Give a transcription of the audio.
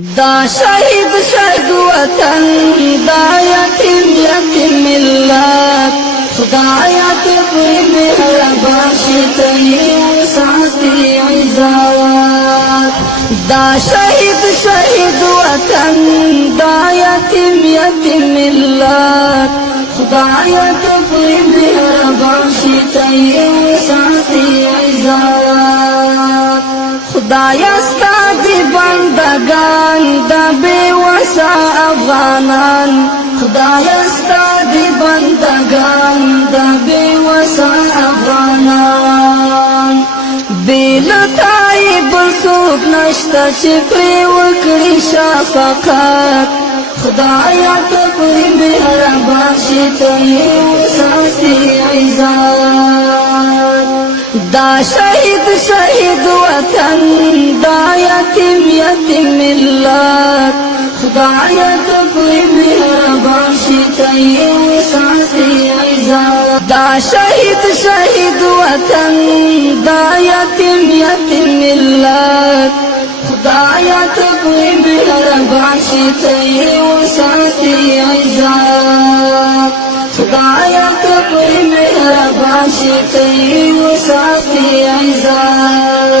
دا شهید شهید وطن دا یتیم یتیم ملت خدایا تو مهربان شتنی ساتي عزت دا شهید شهید وطن دا یتیم یتیم ملت خدایا تو مهربان شتنی ساتي عزت خدایا ستادی بندگان دا بے وسا افغانان خدایا ستادی بندگان دا بے وسا افغانان بیلتائی بلسوک نشتا چپری وکری شفقات خدایا تپری مہربان شتنی ساتی عزت دا شهید شهید وطن دا یتیم یتیم ملت خدایا تپری مهربان شتنی ساتی عزت دا شهید شهید وطن دا یتیم یتیم ملت خدایا تپری مهربان شتنی ساتی عزت خدایا تپری مهربان شتنی ساتی عزت